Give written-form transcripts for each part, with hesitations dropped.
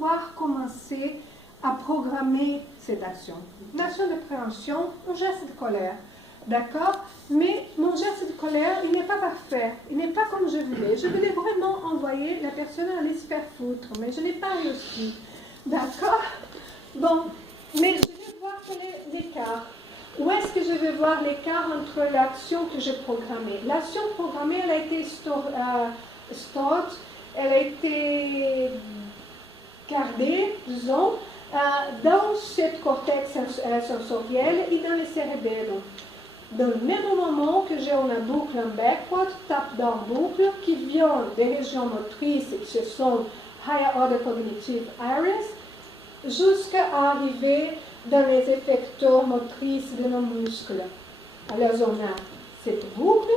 pouvoir commencer à programmer cette action. Une action de préhension, un geste de colère. D'accord? Mais mon geste de colère, il n'est pas parfait. Il n'est pas comme je voulais. Je voulais vraiment envoyer la personne aller se faire foutre, mais je n'ai pas réussi. D'accord? Bon, mais je vais voir quel est l'écart. Où est-ce que je vais voir l'écart entre l'action que j'ai programmée? L'action programmée, elle a été stored, elle a été gardée, disons, dans cette cortex sensoriel et dans les cérébraux. Dans le même moment que j'ai une boucle en backward, top-down boucle, qui vient des régions motrices, qui sont higher order cognitive areas, jusqu'à arriver dans les effecteurs motrices de nos muscles. Alors on a cette boucle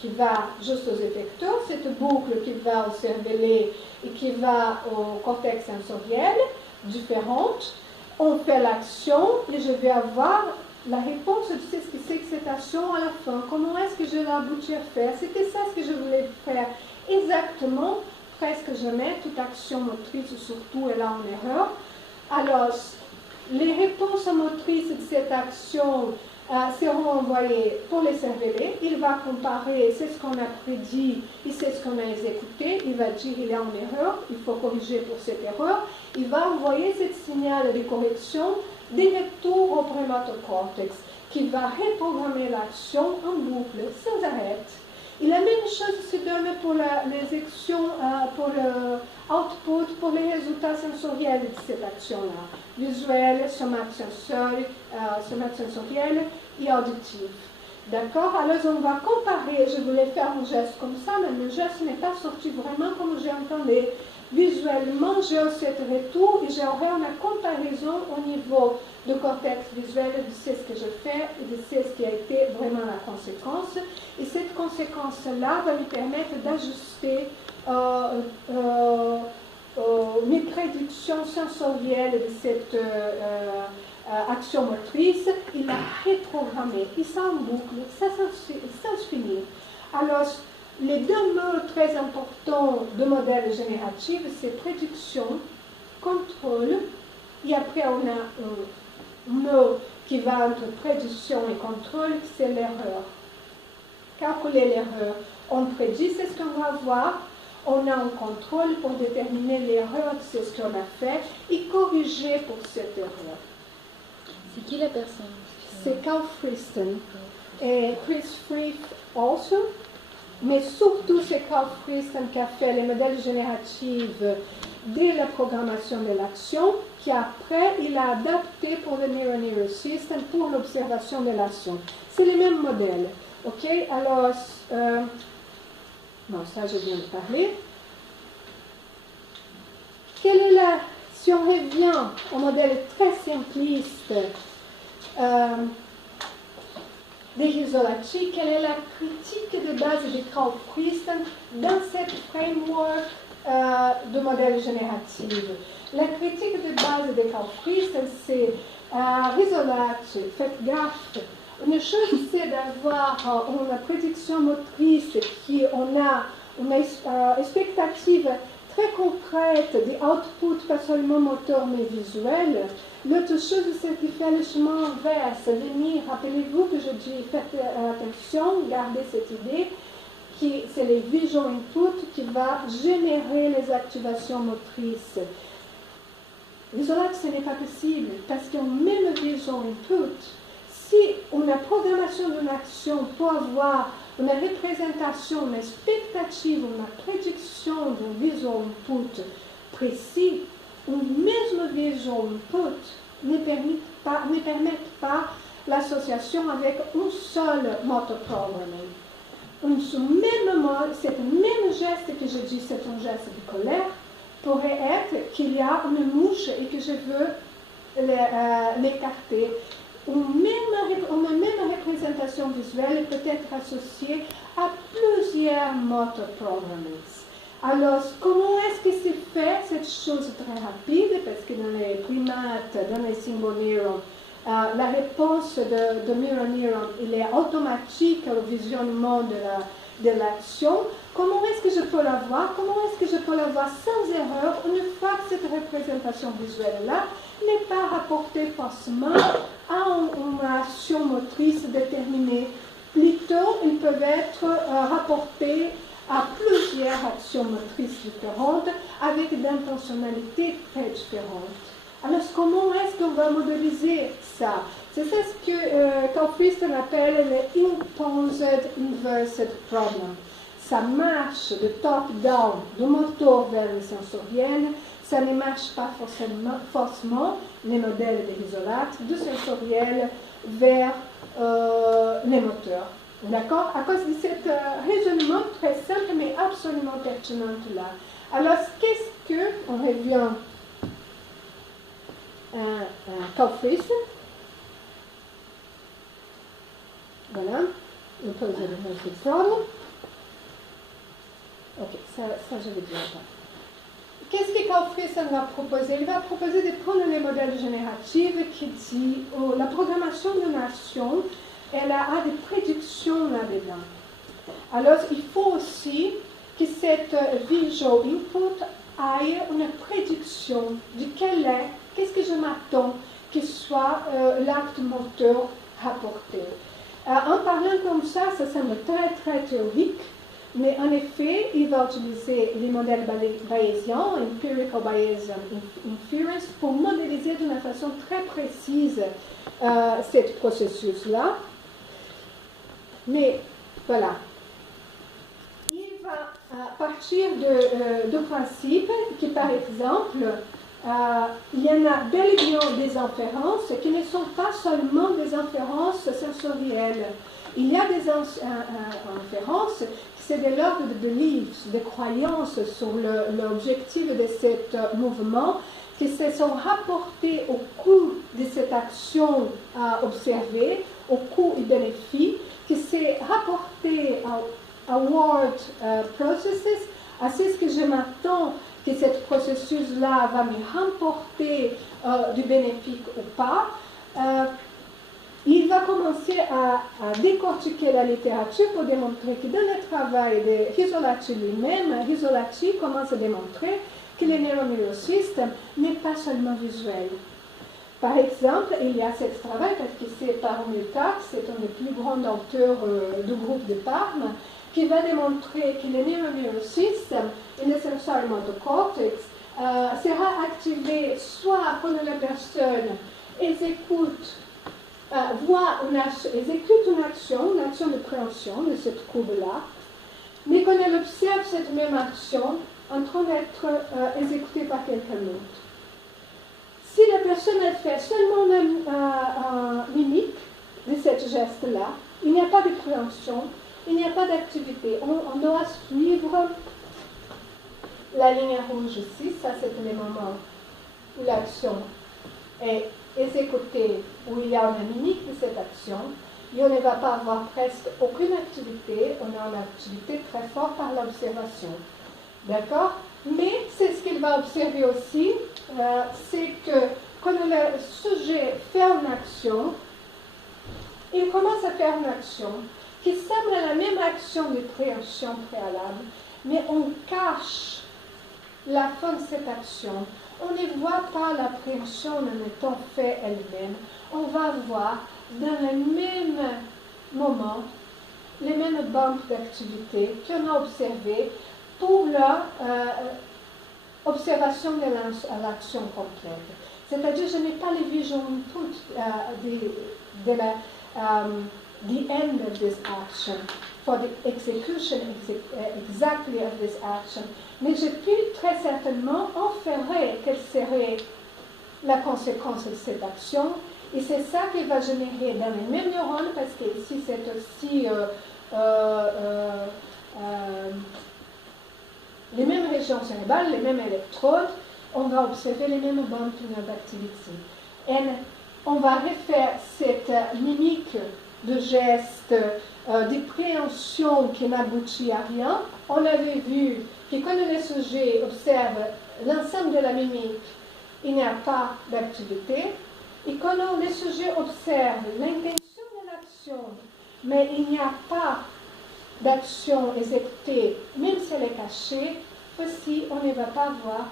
qui va juste aux effecteurs, cette boucle qui va au cervelet et qui va au cortex sensoriel, différentes. On fait l'action et je vais avoir la réponse de ce que c'est que cette action à la fin. Comment est-ce que je vais l'aboutir à faire? C'était ça ce que je voulais faire exactement. Presque jamais, toute action motrice, surtout, est là en erreur. Alors, les réponses motrices de cette action seront envoyées pour les cervelets. Il va comparer c'est ce qu'on a prédit et c'est ce qu'on a exécuté. Il va dire il est en erreur, il faut corriger pour cette erreur. Il va envoyer ce signal de correction des retours au prémotor cortex qui va reprogrammer l'action en boucle sans arrêt. Et la même chose se donne pour les actions, pour le output, pour les résultats sensoriels de cette action-là, visuel, somatosensoriel et auditif. D'accord? Alors on va comparer, je voulais faire un geste comme ça, mais le geste n'est pas sorti vraiment comme j'ai entendu. Visuellement, j'ai ce retour et j'aurai une comparaison au niveau du cortex visuel de ce que je fais et de ce qui a été vraiment la conséquence. Et cette conséquence-là va lui permettre d'ajuster mes prédictions sensorielles de cette action motrice et la reprogrammer. Et ça en boucle, ça sans finir. Alors, les deux mots très importants de modèle génératif, c'est prédiction, contrôle, et après on a un mot qui va entre prédiction et contrôle, c'est l'erreur. Calculer l'erreur. On prédit, c'est ce qu'on va voir. On a un contrôle pour déterminer l'erreur, c'est ce qu'on a fait, et corriger pour cette erreur. C'est qui la personne? C'est Carl Friston et Chris Frith aussi. Mais surtout, c'est Carl Friston qui a fait les modèles génératifs dès la programmation de l'action, qui après, il a adapté pour le Mirror Neural System pour l'observation de l'action. C'est le même modèle. OK? Alors, non, ça, je viens de parler. Quelle est la... Si on revient au modèle très simpliste, des isolatis, quelle est la critique de base de Carl Friston dans cette framework de modèle génératif? La critique de base de Carl Friston, c'est isolati, faites gaffe. Une chose, c'est d'avoir une prédiction motrice qui on a une expectative très concrète des outputs, pas seulement moteur mais visuel. L'autre chose, c'est de faire le chemin inverse, venir, rappelez-vous que je dis, faites attention, gardez cette idée, qui c'est les visual input qui va générer les activations motrices. L'isolate, ce n'est pas possible, parce qu'un même visual input, si on a programmation d'une action pour avoir une représentation, une expectative, une prédiction d'un visual input précis, un même visual input ne permet pas l'association avec un seul motor programming. Ce même geste que je dis, c'est un geste de colère, pourrait être qu'il y a une mouche et que je veux l'écarter. Une même représentation visuelle peut être associée à plusieurs motor programmings. Alors, comment est-ce que c'est fait cette chose très rapide? Parce que dans les primates, dans les symbol neurons, la réponse de mirror neuron, il est automatique au visionnement de l'action. Comment est-ce que je peux la voir? Comment est-ce que je peux la voir sans erreur une fois que cette représentation visuelle-là n'est pas rapportée forcément à une action motrice déterminée. Plutôt, ils peuvent être rapportés à plusieurs actions motrices différentes avec des intentionnalités très différentes. Alors, comment est-ce qu'on va modéliser ça? C'est ça ce que Carl Friston appelle le Imposed Inversed Problem. Ça marche de top-down, de moteur vers le sensoriel. Ça ne marche pas forcément les modèles des isolates, de sensoriel vers les moteurs. D'accord? À cause de cet raisonnement très simple mais absolument pertinent là. Alors, qu'est-ce que, on revient à Carl Friston. Voilà, le positive problem. Ok, ça je vais dire ça. Qu'est-ce que Carl Friston va proposer? Il va proposer de prendre les modèles génératifs qui dit la programmation d'une action, elle a des prédictions là-dedans. Alors, il faut aussi que cette visual input ait une prédiction de qu'est-ce que je m'attends que soit l'acte moteur rapporté. En parlant comme ça semble très très théorique, mais en effet, il va utiliser les modèles bayésiens, Empirical Bayesian Inference, pour modéliser d'une façon très précise ce processus-là. Mais voilà, il va partir de principe que, par exemple, il y en a bel et bien des inférences qui ne sont pas seulement des inférences sensorielles. Il y a des inférences qui sont de l'ordre de beliefs, de croyances sur l'objectif de ce mouvement, qui se sont rapportées au coût de cette action observée, au coût et bénéfice, qui s'est rapporté à word processes, à ce que je m'attends que ce processus-là va me rapporter du bénéfice ou pas. Il va commencer à décortiquer la littérature pour démontrer que dans le travail de Risolacci lui-même, Risolacci commence à démontrer que le neuromirror system n'est pas seulement visuel. Par exemple, il y a ce travail, parce que c'est par Multax, c'est un des plus grands auteurs du groupe de Parme, qui va démontrer que le neuromirror system et le sensory motor cortex sera activé soit quand la personne exécute une action de préhension de cette courbe-là, mais quand elle observe cette même action en train d'être exécutée par quelqu'un d'autre. Si la personne elle fait seulement une mimique de ce geste-là, il n'y a pas de préhension, il n'y a pas d'activité. On doit suivre la ligne rouge ici, ça c'est le moment où l'action est exécutée, où il y a une mimique de cette action, et on ne va pas avoir presque aucune activité, on a une activité très forte par l'observation. D'accord? Mais c'est ce qu'il va observer aussi, c'est que quand le sujet fait une action, il commence à faire une action qui semble la même action de préhension préalable, mais on cache la fin de cette action. On ne voit pas la préhension en étant fait elle-même. On va voir dans le même moment les mêmes banques d'activité qu'on a observées pour l'observation de l'action complète. C'est-à-dire, je n'ai pas les visual input the end of this action, for the execution exactly of this action, mais je puis très certainement inférer quelle serait la conséquence de cette action, et c'est ça qui va générer dans les mêmes neurones, parce que ici c'est aussi les mêmes régions cérébrales, les mêmes électrodes, on va observer les mêmes bandes d'activité. Et on va refaire cette mimique de gestes, de préhension qui n'aboutit à rien. On avait vu que quand le sujet observe l'ensemble de la mimique, il n'y a pas d'activité. Et quand le sujet observe l'intention de l'action, mais il n'y a pas d'action exécutée, même si elle est cachée, aussi on ne va pas voir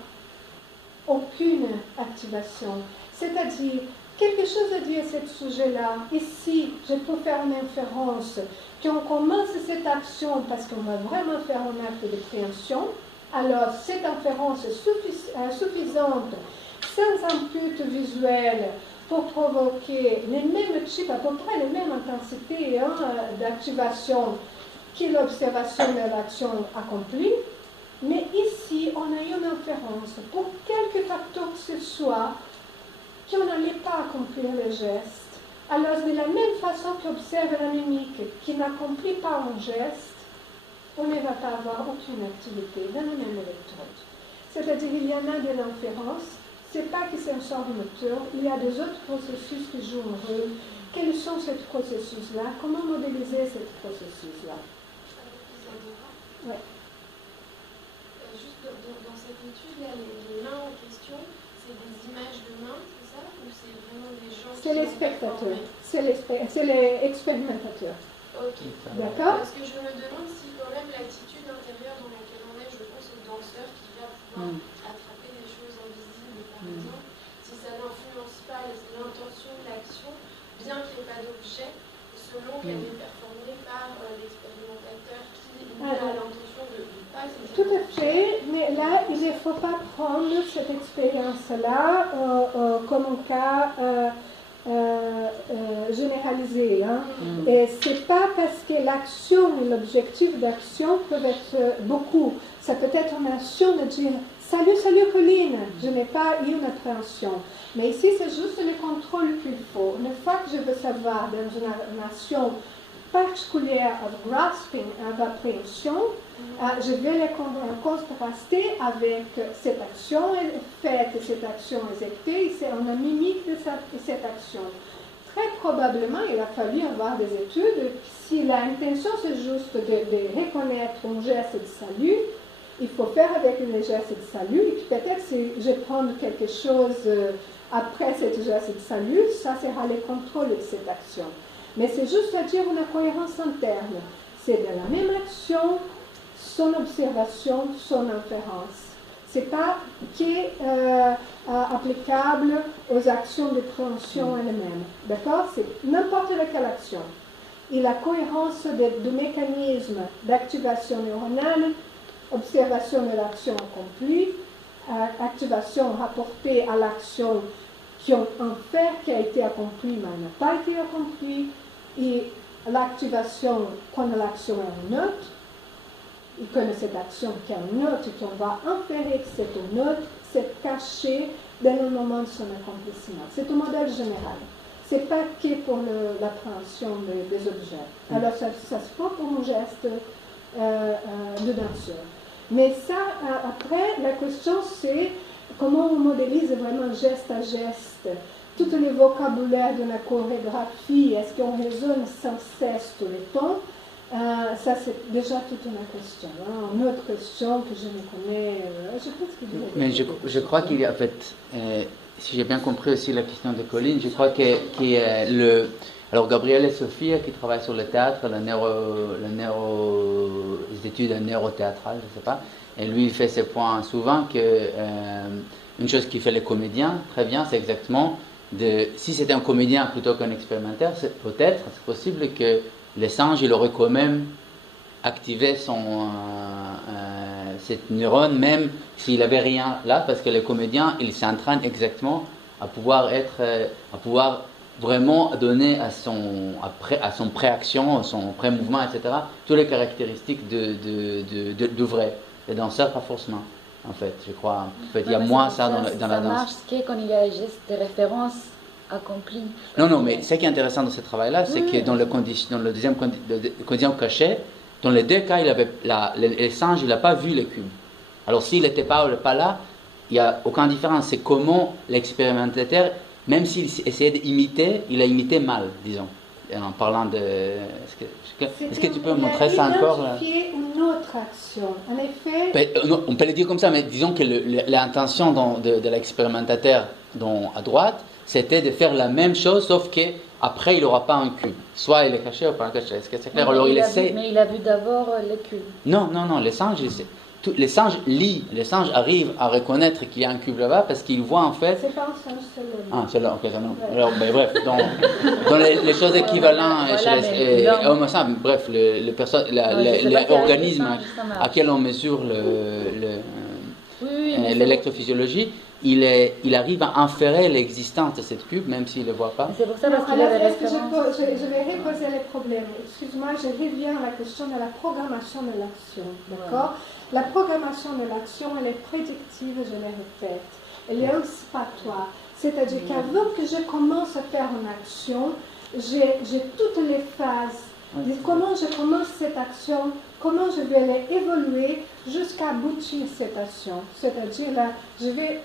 aucune activation. C'est-à-dire, quelque chose à dire à ce sujet-là. Ici, je peux faire une inférence qu'on commence cette action parce qu'on va vraiment faire un acte de préhension. Alors, cette inférence est suffisante, sans input visuel, pour provoquer les mêmes types, à peu près les mêmes intensités d'activation que l'observation de l'action accomplie. Mais ici, on a une inférence pour quelque facteur que ce soit qu'on n'allait pas accomplir le geste. Alors, de la même façon qu'observe la mimique qui n'accomplit pas un geste, on ne va pas avoir aucune activité dans le même électrode. C'est-à-dire qu'il y en a de l'inférence, ce n'est pas que c'est un sort moteur, il y a des autres processus qui jouent un rôle. Quels sont ces processus-là? Comment modéliser ce processus-là? Ouais. Juste dans cette étude, là, les mains en question, c'est des images de mains, c'est ça? Ou c'est vraiment des gens C'est les spectateurs, c'est les expérimentateurs. Ok. D'accord? Parce que je me demande si quand même l'attitude intérieure dans laquelle on est, je pense au danseur qui va pouvoir attraper des choses invisibles, par exemple, si ça n'influence pas l'intention de l'action, bien qu'il n'y ait pas d'objet, selon qu'elle est performée par l'expérimentateur qui a l'intention de pas saisir. Tout à fait, mais là, il ne faut pas prendre cette expérience-là comme un cas généralisé. Hein. Et ce n'est pas parce que l'action et l'objectif d'action peuvent être beaucoup. Ça peut être une action de dire « Salut, salut Colline !» Je n'ai pas eu une appréhension. Mais ici, c'est juste le contrôle qu'il faut. Une fois que je veux savoir dans une action particulière de grasping, d'appréhension, je vais les contraster avec cette action faite et cette action exécutée. C'est une mimique de cette action. Très probablement, il a fallu avoir des études. Si l'intention c'est juste de reconnaître un geste de salut, il faut faire avec le geste de salut. Et peut-être si je prends quelque chose après ce geste de salut, ça sera le contrôle de cette action. Mais c'est juste à dire une cohérence interne. C'est de la même action, son observation, son inférence. Ce n'est pas applicable aux actions de préhension elles-mêmes. D'accord? C'est n'importe quelle action. Et la cohérence du mécanisme d'activation neuronale, observation de l'action accomplie, activation rapportée à l'action qui ont un fait qui a été accompli mais n'a pas été accompli, et l'activation quand l'action est neutre, il connaît cette action qui est neutre et qu'on va inférer que c'est neutre, c'est caché dans le moment de son accomplissement. C'est un modèle général. Ce n'est pas que pour l'appréhension des objets. Alors ça se fait pour un geste de danseur. Mais ça, après, la question c'est comment on modélise vraiment geste à geste. Tout le vocabulaire de la chorégraphie, est-ce qu'on résonne sans cesse tous les temps? Ça, c'est déjà toute une question. Hein. Une autre question que je ne connais. Je pense qu'il y a mais je crois qu'il y a, en fait, si j'ai bien compris aussi la question de Colline, je crois que alors Gabriel et Sophie qui travaillent sur le théâtre, les études neurothéâtrales, je ne sais pas, et lui il fait ce point souvent que une chose qui fait les comédiens très bien, c'est exactement si c'était un comédien plutôt qu'un expérimentateur, c'est possible que les singes, il aurait quand même activé cette neurone, même s'il n'avait rien là, parce que le comédien, il s'entraîne exactement à pouvoir vraiment donner à son pré-action, à son pré-mouvement, etc., toutes les caractéristiques de vrai. Les danseurs, pas forcément, en fait, je crois. En fait, il y a moins ça dans la danse. Ça marche quand il y a juste des références accomplies. Non, mais ce qui est intéressant dans ce travail-là, c'est que dans le deuxième condition cachée, dans les deux cas, le singe, il n'a pas vu le cube. Alors, s'il n'était pas là, il n'y a aucune différence. C'est comment l'expérimentateur, même s'il essayait d'imiter, il a imité mal, disons. En parlant de... Est-ce que tu peux montrer ça encore là? Une autre action. En effet... On peut le dire comme ça, mais disons que l'intention de l'expérimentateur à droite, c'était de faire la même chose, sauf qu'après, il n'aura pas un cube. Soit il est caché ou pas caché. Est-ce que c'est clair? Alors, Mais il a vu d'abord le cube. Non, le singe, les singes lient, les singes arrivent à reconnaître qu'il y a un cube là-bas parce qu'ils voient en fait. C'est pas un singe, c'est l'homme. Ah, c'est là, ok, ça non. Alors, ben, bref, dans les choses équivalentes Voilà, chez les Homo sapiens, bref, les organismes à quels on mesure l'électrophysiologie, il arrive à inférer l'existence de cette cube, même s'il ne le voit pas. C'est pour ça parce Non, qu'il a des alors, est-ce que références. je vais reposer les problèmes. Excuse-moi, je reviens à la question de la programmation de l'action. D'accord? La programmation de l'action, elle est prédictive, je le répète. Elle est anticipatoire. C'est-à-dire qu'avant que je commence à faire une action, j'ai toutes les phases de comment je commence cette action, comment je vais évoluer jusqu'à aboutir cette action. C'est-à-dire là, je vais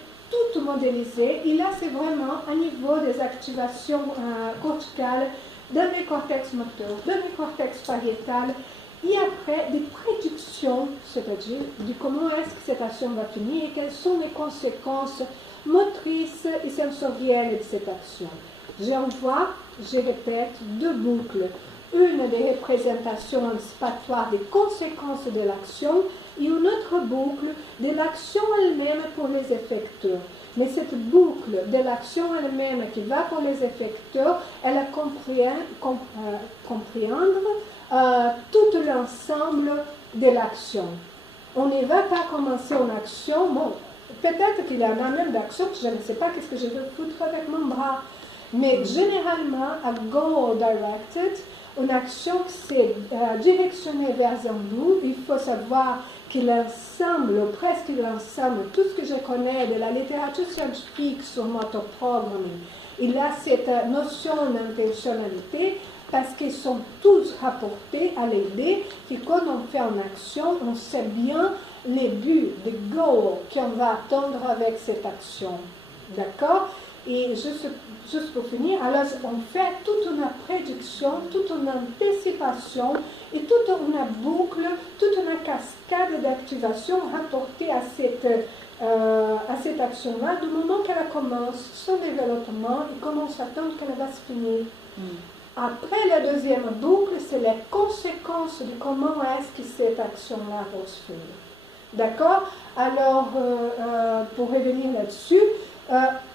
tout modéliser. Et là, c'est vraiment à niveau des activations corticales, dans les cortex moteurs, dans les cortex pariétal, et après des prédictions, c'est-à-dire de comment est-ce que cette action va finir et quelles sont les conséquences motrices et sensorielles de cette action. J'envoie, je répète, deux boucles. Une des représentations anticipatoires des conséquences de l'action et une autre boucle de l'action elle-même pour les effecteurs. Mais cette boucle de l'action elle-même qui va pour les effecteurs, elle comprendre tout l'ensemble de l'action. On ne va pas commencer une action, bon, peut-être qu'il y en a même d'action que je ne sais pas qu'est-ce que je veux foutre avec mon bras, mais généralement, à goal directed, une action qui s'est directionnée vers un but, il faut savoir que l'ensemble, ou presque l'ensemble, tout ce que je connais de la littérature scientifique sur motor programming, il a cette notion d'intentionnalité parce qu'ils sont tous rapportés à l'idée que quand on fait une action, on sait bien les buts, les goals qu'on va atteindre avec cette action. D'accord? Et juste pour finir, alors on fait toute une prédiction, toute une anticipation et toute une boucle, toute une cascade d'activation rapportée à cette action-là du moment qu'elle commence son développement et comment on s'attend qu'elle va se finir. Après la deuxième boucle, c'est les conséquences de comment est-ce que cette action-là va se finir. D'accord? Alors, pour revenir là-dessus,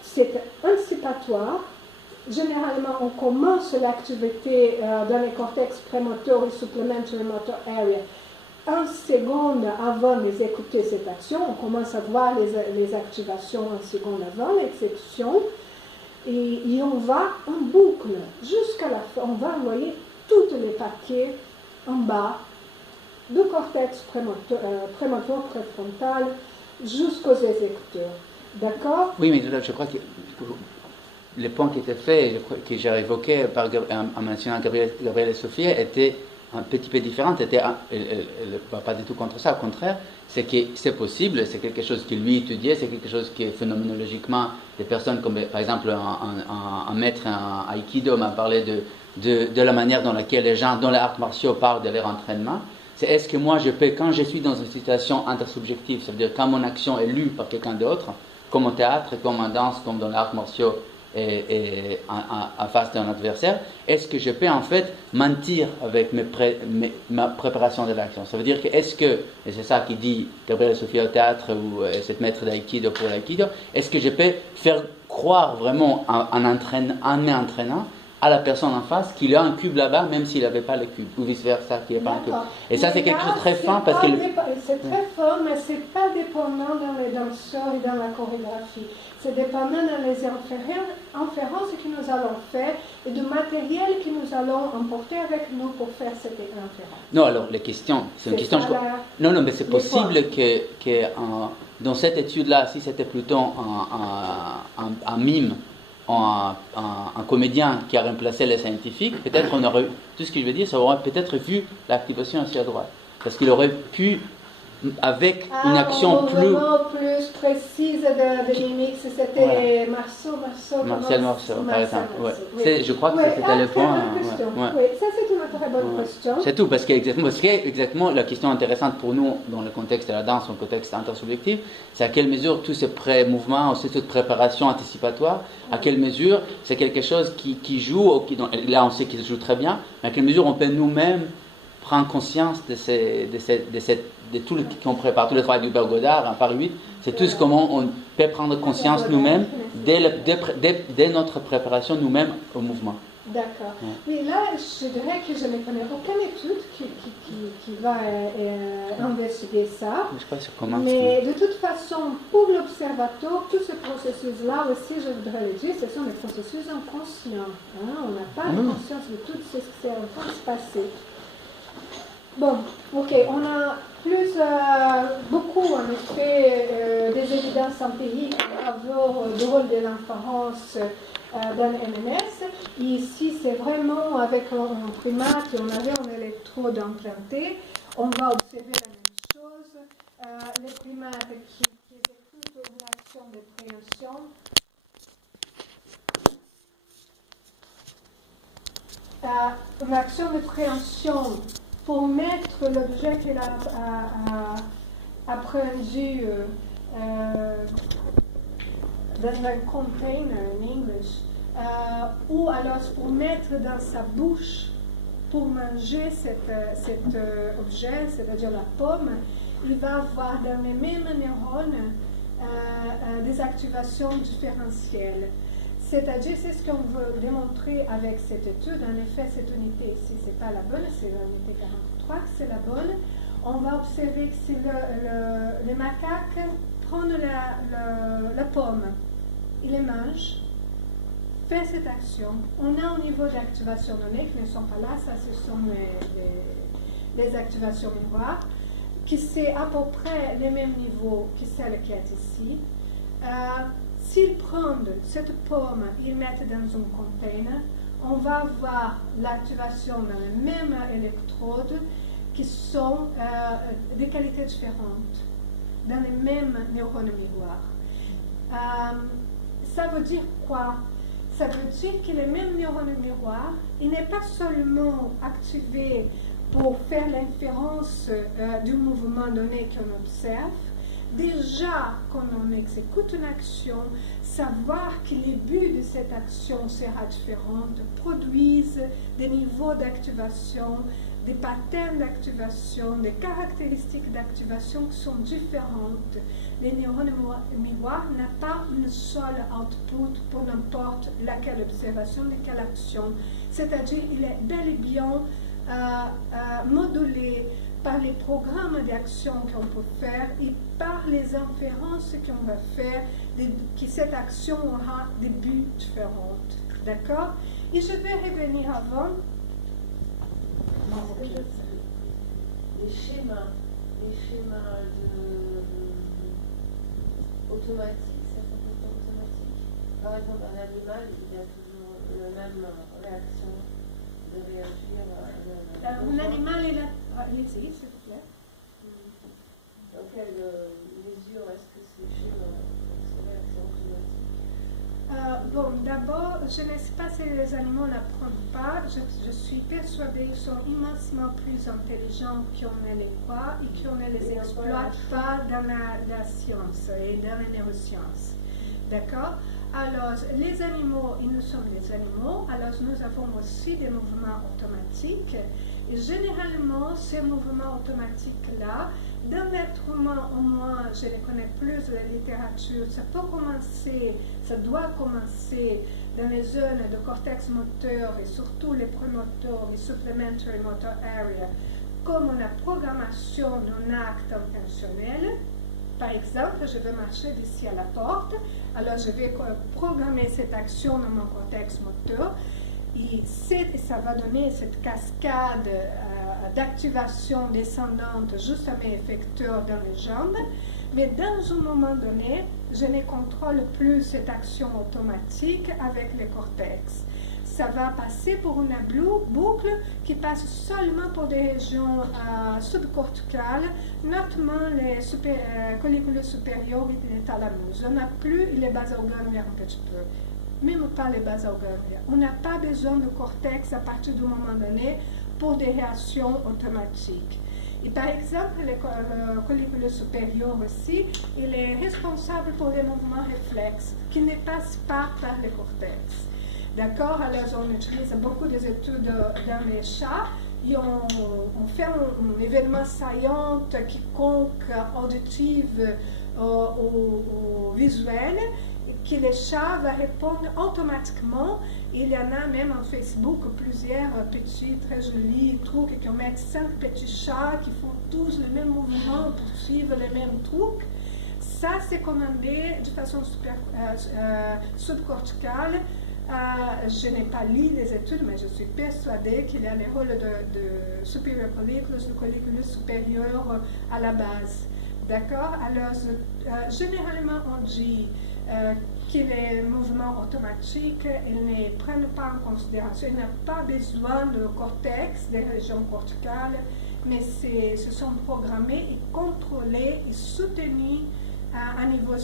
c'est anticipatoire. Généralement, on commence l'activité dans les cortex prémoteur et supplementary motor area. Un seconde avant d'exécuter cette action, on commence à voir les activations un seconde avant l'exécution. Et on va en boucle jusqu'à la fin. On va envoyer tous les paquets en bas du cortex prémoteur préfrontal jusqu'aux exécuteurs. D'accord? Oui, mais je crois que les points qui étaient faits, que j'ai évoqués en mentionnant Gabriel et Sophie, étaient un petit peu différents. Elle ne va pas du tout contre ça, au contraire. C'est que c'est possible, c'est quelque chose qui lui étudiait, c'est quelque chose qui phénoménologiquement, des personnes comme par exemple un maître en Aikido m'a parlé de la manière dans laquelle les gens dans les arts martiaux parlent de leur entraînement. C'est est-ce que moi je peux, quand je suis dans une situation intersubjective, ça veut dire quand mon action est lue par quelqu'un d'autre, comme au théâtre, comme en danse, comme dans les arts martiaux et en face d'un adversaire, est-ce que je peux en fait mentir avec ma préparation de l'action? Ça veut dire que est-ce que, et c'est ça qui dit Gabriel Sophie au théâtre ou cette maître d'aïkido pour l'aïkido, est-ce que je peux faire croire vraiment en m'entraînant à la personne en face qu'il a un cube là-bas, même s'il n'avait pas le cube, ou vice-versa, qu'il n'y a pas un cube. Et ça, c'est quelque chose de très fin, parce que... C'est très fin, mais ce n'est pas dépendant dans les danseurs et dans la chorégraphie. C'est dépendant dans les inférences que nous allons faire et du matériel que nous allons emporter avec nous pour faire cette inférence. Non, alors, les questions, c'est une question... Non, mais c'est possible que dans cette étude-là, si c'était plutôt un mime, un comédien qui a remplacé les scientifiques, peut-être on aurait, tout ce que je veux dire, ça aurait peut-être vu l'activation aussi à droite. Parce qu'il aurait pu, avec une action plus précise de l'image, c'était voilà. Marcel Marceau, par exemple. Oui. Je crois que c'était le point. Oui, ça c'est une très bonne question. C'est tout, parce qu'exactement la question intéressante pour nous, dans le contexte de la danse, dans le contexte intersubjectif, c'est à quelle mesure tous ces pré-mouvements, aussi cette préparation anticipatoire, à quelle mesure c'est quelque chose qui joue, là on sait qu'il joue très bien, mais à quelle mesure on peut nous-mêmes prendre conscience de cette de tout le qu'on prépare, tout le travail d'Hubert Godard, en par 8, c'est tout comment on peut prendre conscience nous-mêmes dès notre préparation nous-mêmes au mouvement. D'accord. Oui, là, je dirais que je ne connais aucune étude qui va investiguer ça. Je crois que ça commence. Mais de toute façon, pour l'observateur, tous ces processus-là aussi, je voudrais le dire, ce sont des processus inconscients. Hein? On n'a pas de conscience de tout ce qui est en train de se passer. Bon, ok, on a beaucoup en effet des évidences empiriques en faveur du rôle de l'inférence dans le MNS. Ici, c'est vraiment avec un primate, on avait un électrode implanté. On va observer la même chose. Les primates qui exécutent une action de préhension. Une action de préhension pour mettre l'objet qu'il a appréhendu dans un container en anglais, ou alors pour mettre dans sa bouche pour manger cet objet, c'est-à-dire la pomme, il va avoir dans les mêmes neurones des activations différentielles. C'est-à-dire, c'est ce qu'on veut démontrer avec cette étude. En effet, cette unité ici, ce n'est pas la bonne, c'est l'unité 43 que c'est la bonne. On va observer que si les macaques prennent la pomme, ils les mangent, fait cette action. On a un niveau d'activation donné qui ne sont pas là, ça ce sont les activations miroirs, qui c'est à peu près le même niveau que celle qui est ici. S'ils prennent cette pomme, ils mettent dans un container, on va avoir l'activation dans les mêmes électrodes qui sont de qualités différentes, dans les mêmes neurones miroirs. Ça veut dire quoi? Ça veut dire que les mêmes neurones miroirs, il n'est pas seulement activé pour faire l'inférence du mouvement donné qu'on observe. Déjà, quand on exécute une action, savoir que les buts de cette action sera différent, produisent des niveaux d'activation, des patterns d'activation, des caractéristiques d'activation qui sont différentes. Les neurones miroirs n'ont pas une seule output pour n'importe laquelle observation, laquelle action. C'est-à-dire, il est bel et bien modulé par les programmes d'action qu'on peut faire et par les inférences qu'on va faire, que cette action aura des buts différents. D'accord? Et je vais revenir avant. Les schémas automatiques, ça s'appelle automatique. Par exemple, un animal, il y a toujours la même réaction de réagir à un animal est là. Allez-y, s'il vous plaît. Dans quelle mesure est-ce que ces réactions automatiques? Bon, d'abord, je ne sais pas si les animaux n'apprennent pas. Je suis persuadée qu'ils sont immensément plus intelligents qu'on ne les croit et qu'on ne les exploite pas dans la science et dans les neurosciences. D'accord? Alors, les animaux, et nous sommes des animaux, alors nous avons aussi des mouvements automatiques. Et généralement, ces mouvements automatiques-là, dans l'être humain, au moins, je les connais plus de la littérature, ça peut commencer, ça doit commencer dans les zones de cortex moteur et surtout les prémoteurs et supplementary motor area, comme la programmation d'un acte intentionnel. Par exemple, je vais marcher d'ici à la porte, alors je vais programmer cette action dans mon cortex moteur et ça va donner cette cascade d'activation descendante juste à mes effecteurs dans les jambes. Mais dans un moment donné, je ne contrôle plus cette action automatique avec le cortex. Ça va passer pour une boucle qui passe seulement pour des régions subcorticales, notamment les collicules supérieures et les thalamus. On n'a plus les bases-ganglières un petit peu, même pas les bases-ganglières. On n'a pas besoin de cortex à partir d'un moment donné pour des réactions automatiques. Et par exemple, le collicule supérieur aussi, il est responsable pour les mouvements réflexes qui ne passent pas par le cortex. D'accord? Alors, on utilise beaucoup des études dans les chats on fait un événement saillant quiconque auditif au visuel, que les chats vont répondre automatiquement. Il y en a même en Facebook plusieurs petits, très jolis trucs qui mettent 5 petits chats qui font tous le même mouvement pour suivre les mêmes trucs. Ça, c'est commandé de façon subcorticale. Je n'ai pas lu les études, mais je suis persuadée qu'il y a les rôles de superior colliculus, de colliculus supérieur à la base. D'accord? Alors, généralement, on dit que les mouvements automatiques, ils ne prennent pas en considération, ils n'ont pas besoin de cortex, des régions corticales, mais ce sont programmés et contrôlés et soutenus à un niveau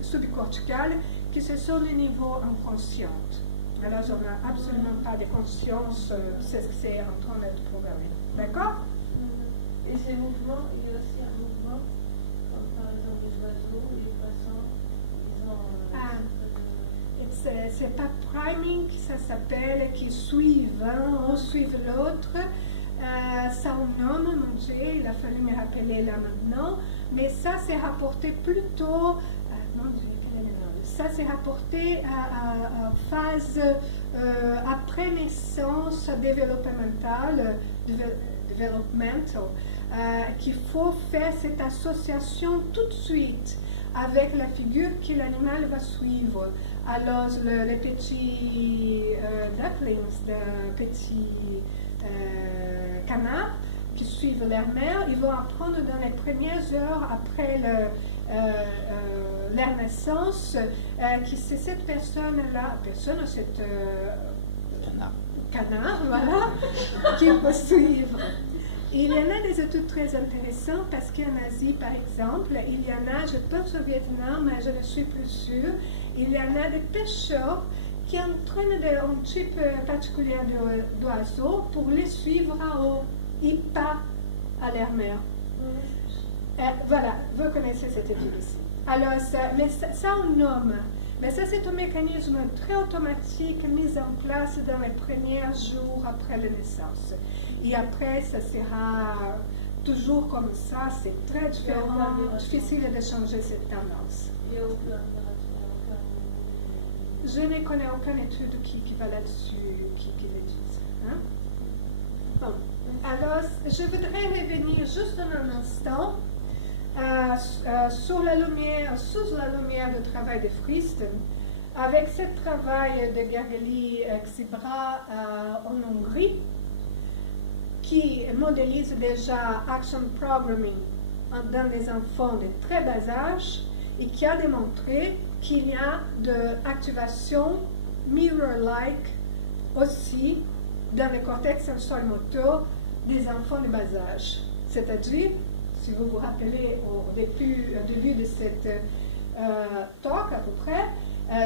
subcortical, qui ce sont les niveaux inconscients. Alors, on n'a absolument pas de conscience, c'est ce que c'est en train d'être programmé. D'accord? Et ces mouvements, il y a aussi un mouvement, comme par exemple les oiseaux, les poissons, c'est pas priming, ça s'appelle, qui suivent, on suit l'autre. Ça on nomme, mon Dieu, il a fallu me rappeler là maintenant, mais ça c'est rapporté plutôt, mon Dieu, ça c'est rapporté à phase après naissance développementale, qu'il faut faire cette association tout de suite avec la figure que l'animal va suivre. Alors les petits ducklings, les petits canards qui suivent leur mère, ils vont apprendre dans les premières heures après leur naissance que c'est cette personne-là, cette canard, voilà, qui va suivre. Il y en a des études très intéressantes parce qu'en Asie, par exemple, il y en a, je pense au Vietnam, mais je ne suis plus sûre, il y en a des pêcheurs qui entraînent un type particulier d'oiseaux pour les suivre en haut et pas à leur mère. Voilà, vous connaissez cette étude ici. Alors, ça on nomme. Mais ça, c'est un mécanisme très automatique mis en place dans les premiers jours après la naissance. Et après, ça sera toujours comme ça. C'est très différent, difficile de changer cette tendance. Je ne connais aucune étude qui va là-dessus, qui le dise. Hein? Bon. Alors, je voudrais revenir juste un instant sous la lumière de travail de Frijst, avec ce travail de Gergely Xibra en Hongrie, qui modélise déjà action programming dans des enfants de très bas âge et qui a démontré qu'il y a de l'activation mirror-like aussi dans le cortex sensoriel-moteur des enfants de bas âge. C'est-à-dire, si vous vous rappelez au début de cette talk à peu près,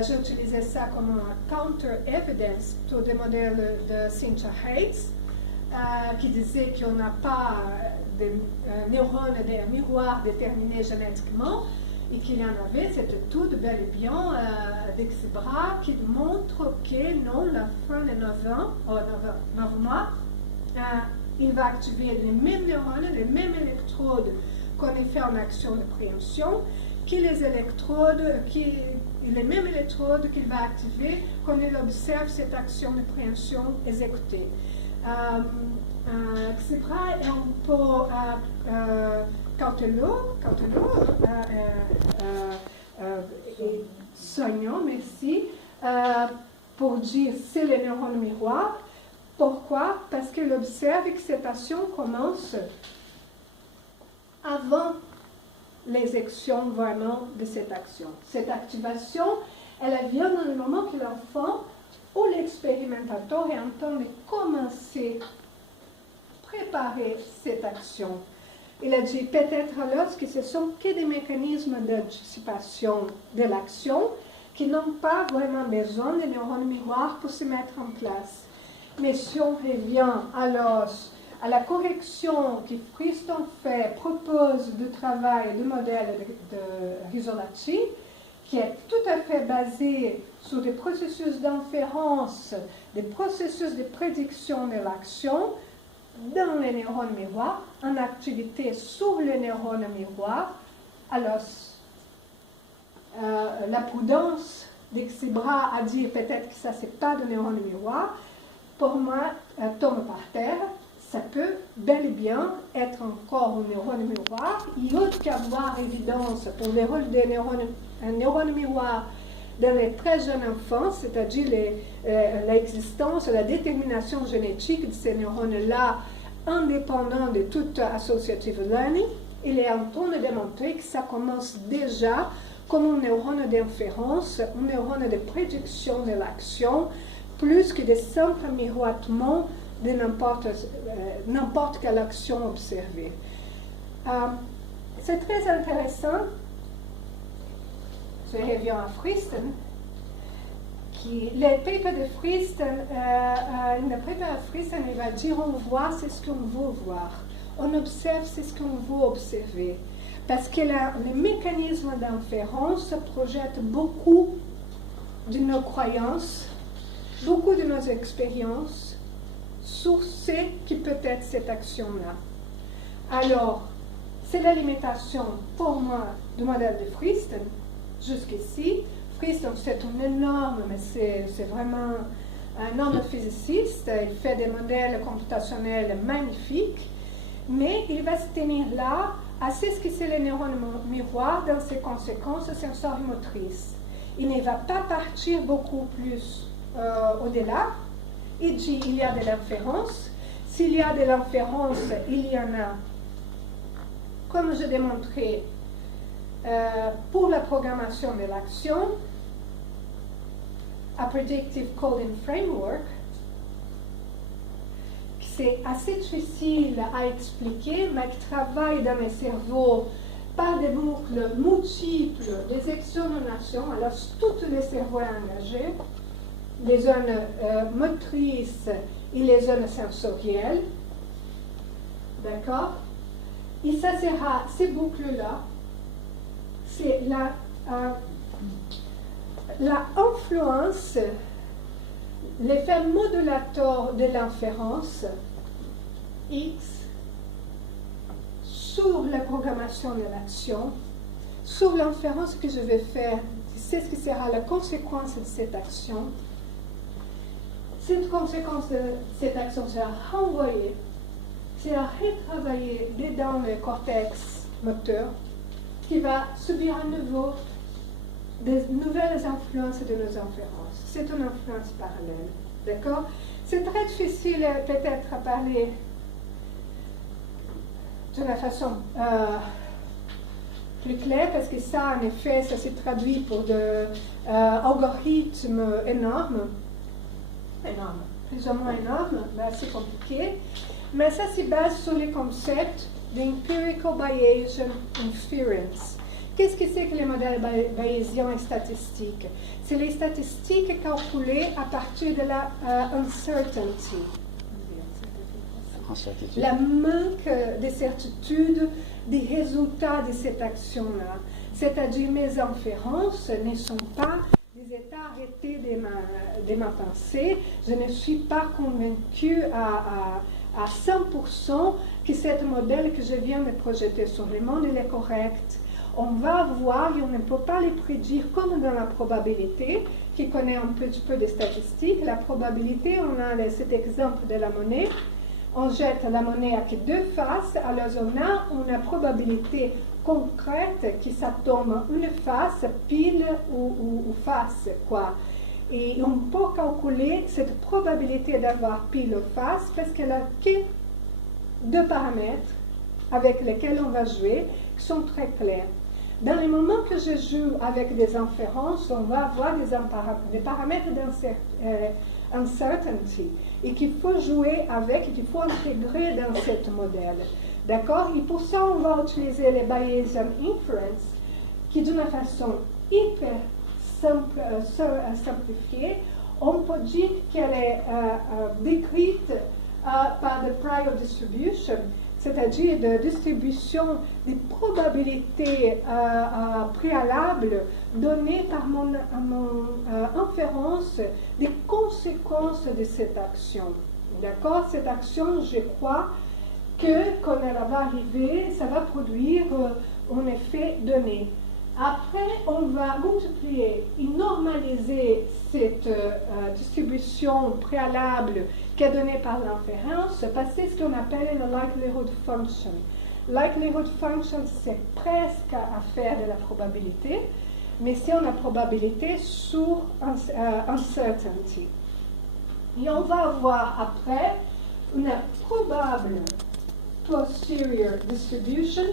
j'ai utilisé ça comme un counter-evidence pour des modèles de Cynthia Hayes qui disait qu'on n'a pas de neurones de miroirs déterminés génétiquement et qu'il y en avait cette étude bel et bien d'Xibra qui montre que non, la fin de 9 mois, il va activer les mêmes neurones, les mêmes électrodes qu'on a fait en action de préhension, que les mêmes électrodes qu'il va activer quand il observe cette action de préhension exécutée. Xibra est un peu cauteleux et soignant, merci, pour dire c'est le neurone miroir. Pourquoi? Parce qu'il observe que cette action commence avant l'exécution vraiment de cette action. Cette activation, elle vient dans le moment que l'enfant ou l'expérimentateur est en train de commencer à préparer cette action. Il a dit peut-être alors que ce sont que des mécanismes d'anticipation de l'action qui n'ont pas vraiment besoin de neurones miroirs pour se mettre en place. Mais si on revient alors à la correction que Frijst propose du travail du modèle de Rizzolatti, qui est tout à fait basé sur des processus d'inférence, des processus de prédiction de l'action, dans les neurones miroirs, en activité sur les neurones miroirs. Alors, la prudence d'Exibra a dit peut-être que ça, c'est pas de neurones miroirs. Pour moi, tombe par terre, ça peut bel et bien être encore un neurone miroir. Il y a qu'avoir évidence pour le rôle des neurones miroirs dans les très jeunes enfants, c'est-à-dire l'existence, la détermination génétique de ces neurones-là, indépendant de toute associative learning. Il est en train de démontrer que ça commence déjà comme un neurone d'inférence, un neurone de prédiction de l'action, plus que de simples miroitements de n'importe quelle action observée. C'est très intéressant. Je reviens à Friston. Le paper de Friston, le paper de Friston, il va dire on voit c'est ce qu'on veut voir. On observe c'est ce qu'on veut observer. Parce que les mécanismes d'inférence projettent beaucoup de nos croyances, beaucoup de nos expériences sur ce qui peut être cette action-là. Alors, c'est la limitation pour moi du modèle de Friston jusqu'ici. Friston, c'est un énorme, mais c'est vraiment un homme physiciste. Il fait des modèles computationnels magnifiques, mais il va se tenir là à ce que c'est les neurones miroirs dans ses conséquences sensorimotrices. Il ne va pas partir beaucoup plus au-delà. Il dit il y a de l'inférence. S'il y a de l'inférence, il y en a, comme je démontrais, pour la programmation de l'action, a Predictive Coding Framework. C'est assez difficile à expliquer, mais qui travaille dans le cerveau par des boucles multiples, des exonérations. Alors, tous les cerveaux engagés, les zones motrices et les zones sensorielles. D'accord? Et ça sera, ces boucles-là, c'est la influence, l'effet modulateur de l'inférence X sur la programmation de l'action, sur l'inférence que je vais faire, c'est ce qui sera la conséquence de cette action. Cette conséquence de cette action sera renvoyée, sera retravaillée dans le cortex moteur qui va subir à nouveau des nouvelles influences de nos inférences. C'est une influence parallèle. D'accord? C'est très difficile peut-être à parler d'une façon plus claire parce que ça, en effet, ça s'est traduit pour des algorithmes énormes, plus ou moins énormes, mais assez compliqués. Mais ça se base sur le concept d'empirical Bayesian inference. Qu'est-ce que c'est que les modèles bayésiens et statistiques? C'est les statistiques calculées à partir de la uncertainty. La manque de certitude des résultats de cette action-là. C'est-à-dire mes inférences ne sont pas des états arrêtés de ma pensée. Je ne suis pas convaincue à 100% que ce modèle que je viens de projeter sur le monde il est correct. On va voir et on ne peut pas les prédire comme dans la probabilité, qui connaît un petit peu de statistiques. La probabilité, on a cet exemple de la monnaie. On jette la monnaie avec deux faces, alors on a une probabilité concrète que ça tombe une face, pile ou face, quoi. Et on peut calculer cette probabilité d'avoir pile ou face parce qu'elle a que deux paramètres avec lesquels on va jouer qui sont très clairs. Dans les moments que je joue avec des inférences, on va avoir des paramètres d'uncertainty et qu'il faut jouer avec et qu'il faut intégrer dans ce modèle. D'accord? Et pour ça, on va utiliser les Bayesian inference qui, d'une façon hyper simplifiée, on peut dire qu'elle est décrite par the prior distribution, c'est-à-dire de distribution des probabilités préalables données par mon inférence des conséquences de cette action. D'accord? Cette action, je crois que quand elle va arriver, ça va produire un effet donné. Après, on va multiplier et normaliser cette distribution préalable qui est donnée par l'inférence, passer ce qu'on appelle le likelihood function. Likelihood function, c'est presque à faire de la probabilité, mais c'est une probabilité sur uncertainty. Et on va avoir après une probable posterior distribution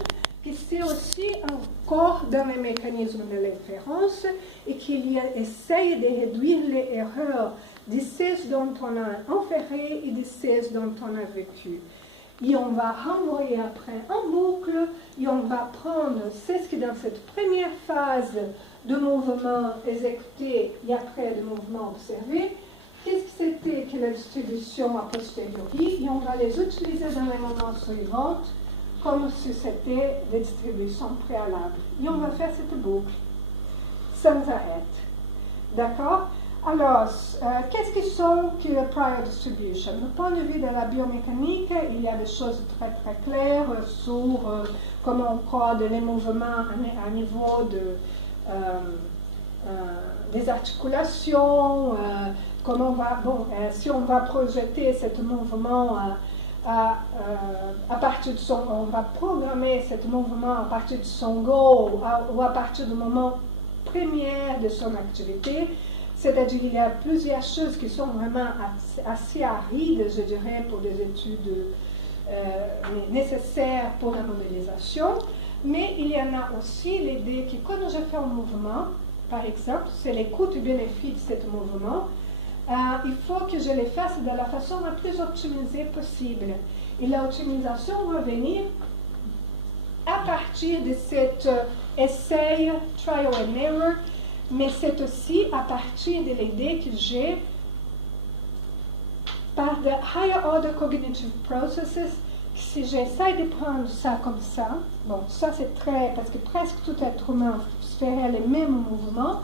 qui c'est aussi encore dans les mécanismes de l'inférence et qui essaye de réduire les erreurs de ce dont on a inféré et de ce dont on a vécu. Et on va renvoyer après en boucle et on va prendre ce qui dans cette première phase de mouvement exécuté et après le mouvement observé, qu'est-ce que c'était que la distribution a posteriori et on va les utiliser dans les moments suivants comme si c'était des distributions préalables. Et on va faire cette boucle sans arrêt. D'accord? Alors, qu'est-ce que sont que les prior distribution? Du point de vue de la biomécanique, il y a des choses très très claires sur comment on code les mouvements à niveau des articulations, comment on va, si on va projeter ce mouvement à partir de son, on va programmer ce mouvement à partir de son goal ou à partir du moment premier de son activité. C'est-à-dire qu'il y a plusieurs choses qui sont vraiment assez arides, je dirais, pour des études nécessaires pour la modélisation. Mais il y en a aussi l'idée que quand je fais un mouvement, par exemple, c'est les coûts et bénéfices de ce mouvement, il faut que je les fasse de la façon la plus optimisée possible. Et l'optimisation va venir à partir de cet essai, trial and error, mais c'est aussi à partir de l'idée que j'ai par de higher order cognitive processes, si j'essaie de prendre ça comme ça, bon, ça c'est très, parce que presque tout être humain ferait les mêmes mouvements,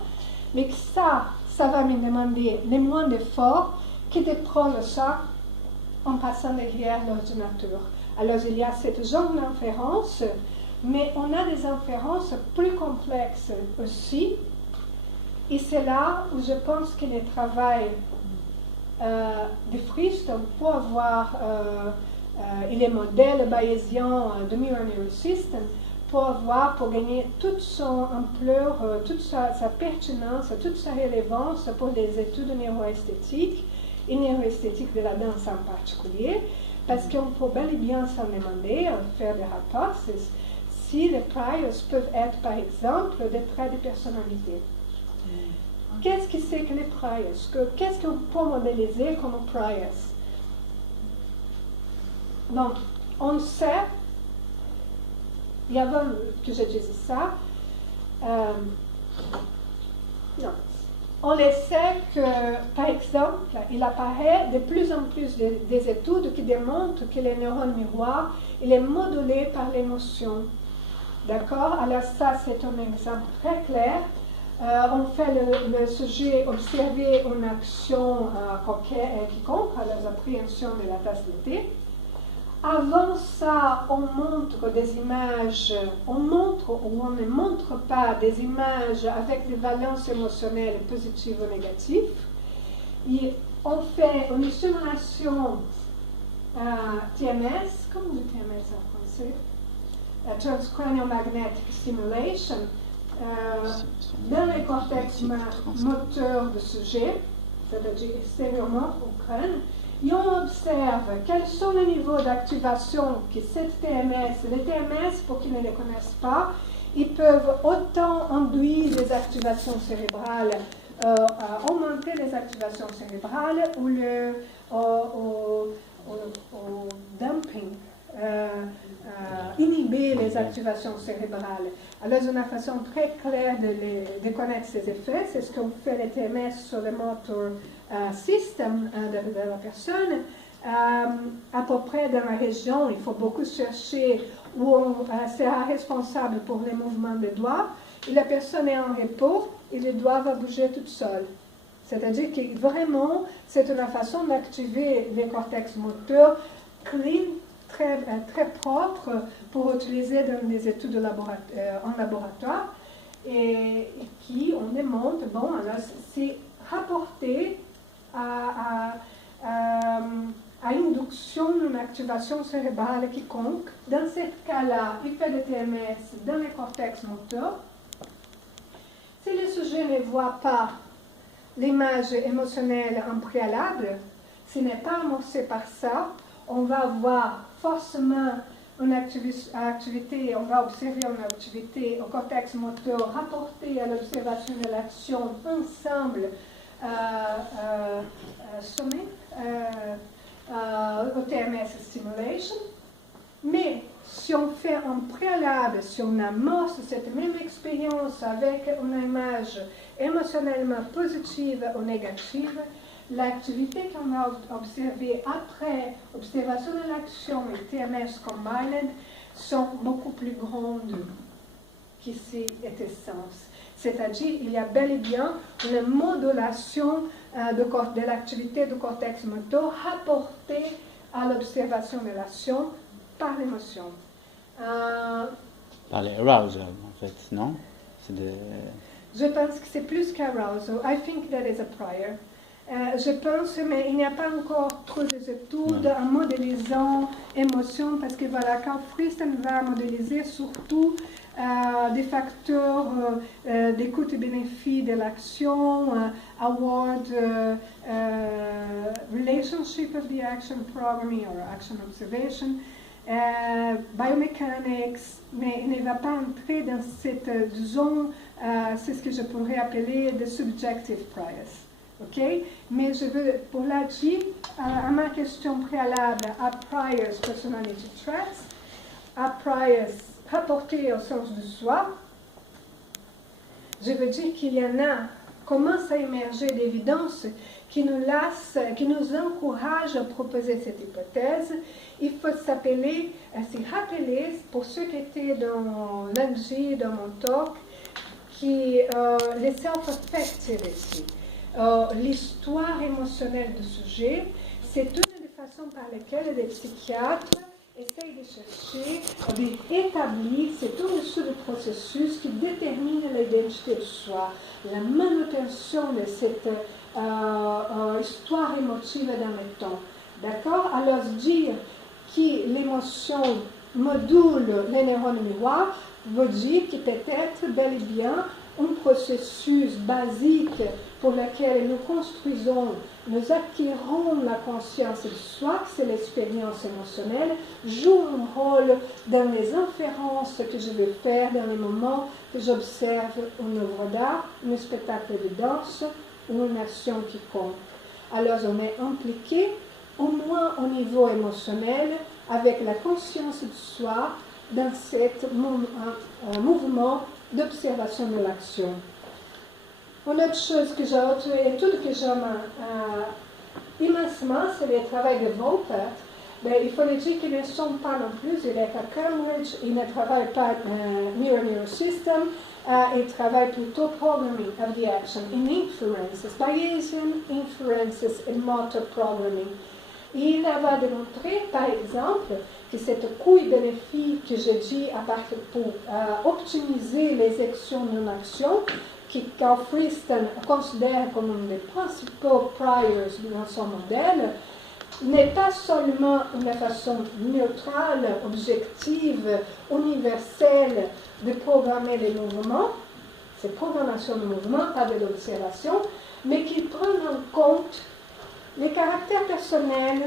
mais que ça va me demander les moins d'efforts que de prendre ça en passant derrière l'ordinateur. Alors il y a ce genre d'inférence, mais on a des inférences plus complexes aussi, et c'est là où je pense que le travail de Frijt pour avoir les modèles bayésiens de Mirror Neural System, pour gagner toute son ampleur, toute sa pertinence, toute sa relevance pour les études neuroesthétiques et neuroesthétiques de la danse en particulier, parce qu'on peut bel et bien s'en demander, faire des hypothèses, si les priors peuvent être par exemple des traits de personnalité. Qu'est-ce que c'est que les priors? Qu'est-ce qu'on peut modéliser comme priors? Donc, on sait, et avant que je dise ça, non, on le sait que, par exemple, il apparaît de plus en plus des études qui démontrent que les neurones miroirs, il est modulé par l'émotion. D'accord? Alors ça, c'est un exemple très clair. On fait le sujet observer une action quiconque à la appréhension de la tasse de thé. Avant ça, on montre des images, on montre ou on ne montre pas des images avec des valences émotionnelles positives ou négatives. Et on fait une simulation TMS, comment on dit TMS en français? Transcranial Magnetic Stimulation, dans les cortex moteurs du sujet, c'est-à-dire extérieurement au crâne, et on observe quels sont les niveaux d'activation que cette TMS, les TMS, pour qui ne les connaissent pas, ils peuvent autant induire des activations cérébrales, augmenter les activations cérébrales ou le dumping, inhiber les activations cérébrales. Alors, une façon très claire de connaître ces effets, c'est ce qu'on fait les TMS sur le motor system de la personne. À peu près dans la région, il faut beaucoup chercher où on sera responsable pour les mouvements des doigts. Et la personne est en repos et les doigts vont bouger tout seuls. C'est-à-dire que vraiment, c'est une façon d'activer les cortex moteurs clean, très propre pour utiliser dans les études en laboratoire et qui, on démontre, bon, alors c'est rapporté à induction d'une activation cérébrale quiconque. Dans ce cas-là, il fait de TMS dans les cortex moteurs. Si le sujet ne voit pas l'image émotionnelle en préalable, s'il n'est pas amorcé par ça, on va avoir forcément une activité, on va observer une activité au cortex moteur rapportée à l'observation de l'action ensemble sommé au TMS Stimulation. Mais si on fait en préalable, si on amorce cette même expérience avec une image émotionnellement positive ou négative, l'activité qu'on va observer après observation de l'action et TMS combined sont beaucoup plus grandes qu'ici était sens. C'est-à-dire il y a bel et bien une modulation de l'activité du cortex moteur rapportée à l'observation de l'action par l'émotion. Par les arousal, en fait, non? Je pense que c'est plus qu'arousal. I think that is a prior. Je pense, mais il n'y a pas encore trop d'études en modélisant émotion, parce que voilà, Carl Friston va modéliser surtout des facteurs d'écoute et bénéfice de l'action, award, relationship of the action programming or action observation, biomechanics, mais il ne va pas entrer dans cette zone, c'est ce que je pourrais appeler de subjective priors. Okay? Mais je veux, pour l'AG, à ma question préalable, à priors personality traits, à priors rapportés au sens du soi, je veux dire qu'il y en a, commence à émerger d'évidence qui nous encourage à proposer cette hypothèse. Il faut s'y rappeler, pour ceux qui étaient dans l'AG, dans mon talk, les self-affective ici. L'histoire émotionnelle du sujet, c'est une des façons par lesquelles les psychiatres essayent de chercher, d'établir, c'est un des processus qui détermine l'identité de soi, la manutention de cette histoire émotive dans le temps. D'accord? Alors, dire que l'émotion module les neurones miroirs veut dire que peut-être bel et bien un processus basique pour lequel nous construisons, nous acquérons la conscience de soi, c'est l'expérience émotionnelle, joue un rôle dans les inférences que je vais faire dans les moments que j'observe une œuvre d'art, un spectacle de danse ou une action quiconque. Alors on est impliqué, au moins au niveau émotionnel, avec la conscience de soi dans ce mouvement d'observation de l'action. Une autre chose que j'ai, étude que j'aime immensement, c'est le travail de Volpert. Mais il faut le dire qu'ils ne sont pas non plus, il est à Cambridge, il ne travaille pas neurosystem, il travaille plutôt programming of the action in influences, Bayesian influences in motor programming. Il va démontrer, par exemple, que cette coût-bénéfice que j'ai dit pour optimiser les actions d'une action, que Carl Friston considère comme un des principaux priors dans son modèle, n'est pas seulement une façon neutrale, objective, universelle de programmer les mouvements, c'est programmation de mouvement, pas de l'observation, mais qui prend en compte les caractères personnels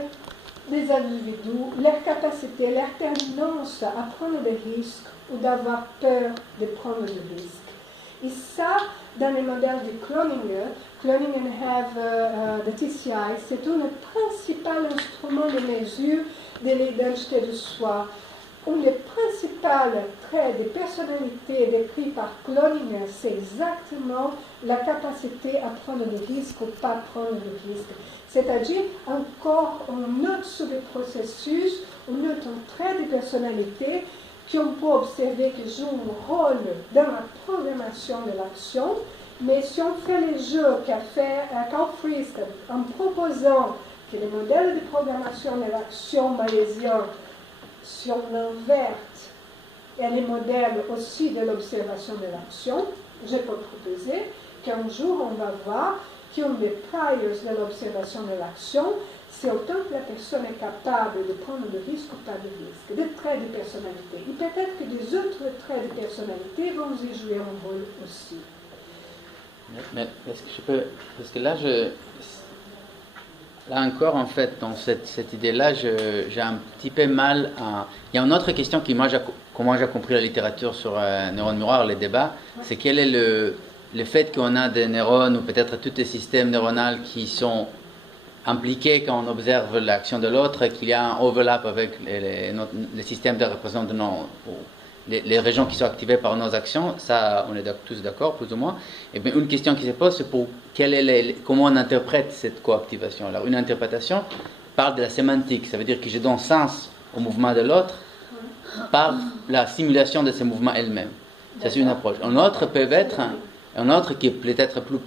des individus, leur capacité, leur tendance à prendre des risques ou d'avoir peur de prendre des risques. Et ça, dans le modèle du Cloning and Have de TCI, c'est un principal instrument de mesure de l'identité de soi. Un des principaux traits de personnalité décrits par Cloninger, c'est exactement la capacité à prendre des risques ou pas prendre des risques. C'est-à-dire, encore un autre sous-processus, un autre trait de personnalité qu'on peut observer qui joue un rôle dans la programmation de l'action Mais si on fait les jeux qu'a fait Carl Friston en proposant que les modèles de programmation de l'action malaisiens sont l'inverse et les modèles aussi de l'observation de l'action, je peux proposer qu'un jour on va voir qu'un des priors de l'observation de l'action, c'est autant que la personne est capable de prendre des risques ou pas de risques, des traits de personnalité. Et peut-être que des autres traits de personnalité vont y jouer un rôle aussi. Mais est-ce que je peux... Parce que là, là encore, en fait, dans cette idée-là, j'ai un petit peu mal à... Il y a une autre question qui, comment j'ai compris la littérature sur neurones miroirs, les débats, c'est quel est le fait qu'on a des neurones, ou peut-être tous les systèmes neuronaux qui sont impliqués quand on observe l'action de l'autre, qu'il y a un overlap avec les systèmes de représentation de les régions qui sont activées par nos actions. Ça, on est tous d'accord, plus ou moins. Et bien, une question qui se pose, c'est pour comment on interprète cette coactivation. Alors, une interprétation parle de la sémantique, ça veut dire que je donne sens au mouvement de l'autre par la simulation de ces mouvements elle-même. Ça, c'est une approche. Un autre peut être, un autre qui est peut-être plus...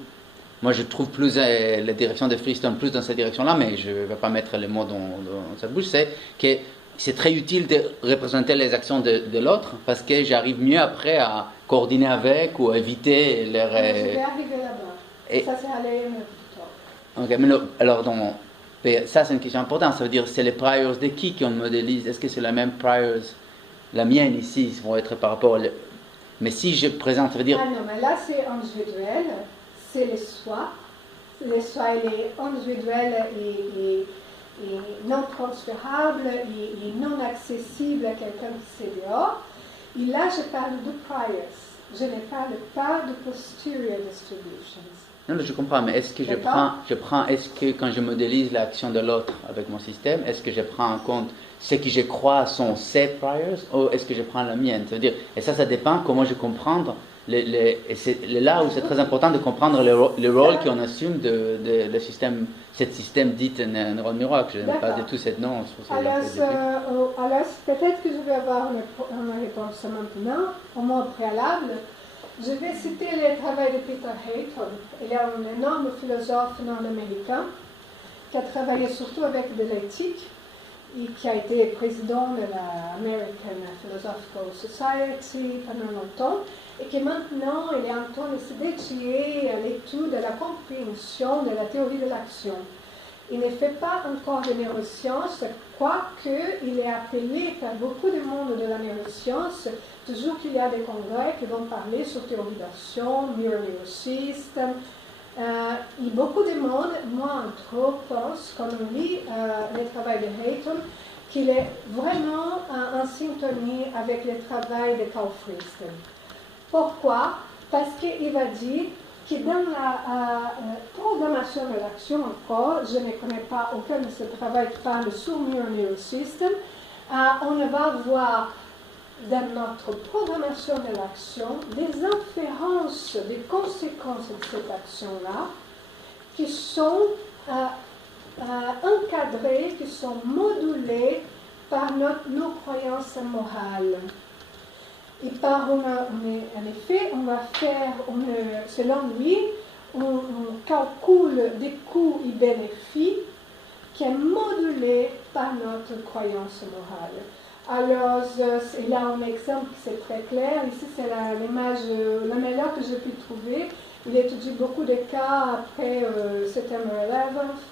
Moi, je trouve plus la direction de Friston plus dans cette direction-là, mais je ne vais pas mettre les mots dans sa bouche. C'est que c'est très utile de représenter les actions de l'autre parce que j'arrive mieux après à coordonner avec ou à éviter les... Je vais arriver là-bas. Ça, c'est aller un peu plus tard. Ok, mais alors, ça, c'est une question importante. Ça veut dire, c'est les priors de qui qu'on modélise? Est-ce que c'est la même priors? La mienne ici, ça va être par rapport... Mais si je présente, ça veut dire... Ah non, mais là, c'est individuel. C'est les soi. Les soi, il est individuel et non transférable et non accessible à quelqu'un qui est dehors. Et là, je parle de priors. Je ne parle pas de posterior distributions. Non, je comprends, mais est-ce que est-ce que quand je modélise l'action de l'autre avec mon système, est-ce que je prends en compte ce que je crois sont ses priors ou est-ce que je prends la mienne? Ça veut dire, et ça dépend comment je comprends. Et c'est là où c'est très important de comprendre le rôle qu'on assume de système, ce système dit neurone miroir, que je n'aime pas du tout ce nom. Alors, peut-être que je vais avoir une réponse maintenant, au moins préalable. Je vais citer le travail de Peter Hayton. Il est un énorme philosophe nord-américain qui a travaillé surtout avec de l'éthique et qui a été président de la American Philosophical Society pendant longtemps et qui maintenant il est en train de se dédier à l'étude de la compréhension de la théorie de l'action. Il ne fait pas encore de neurosciences, quoique il est appelé par beaucoup de monde de la neuroscience, toujours qu'il y a des congrès qui vont parler sur théorie d'action, mirror neurosystem. Et beaucoup de monde, moi entre autres, pense, quand on lit le travail de Hayton, qu'il est vraiment en syntonie avec le travail de Carl Friston. Pourquoi? Parce qu'il va dire que dans la programmation de l'action encore, je ne connais pas aucun de ces travaux qui parle sur mirror neurosystem, on va voir dans notre programmation de l'action des inférences, des conséquences de cette action-là qui sont encadrées, qui sont modulées par nos croyances morales. Et en effet, on va faire, selon lui, on calcule des coûts et bénéfices qui est modulé par notre croyance morale. Alors, il y a un exemple qui c'est très clair. Ici, c'est l'image la meilleure que j'ai pu trouver. Il étudie beaucoup de cas après September 11th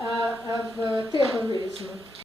of terrorisme.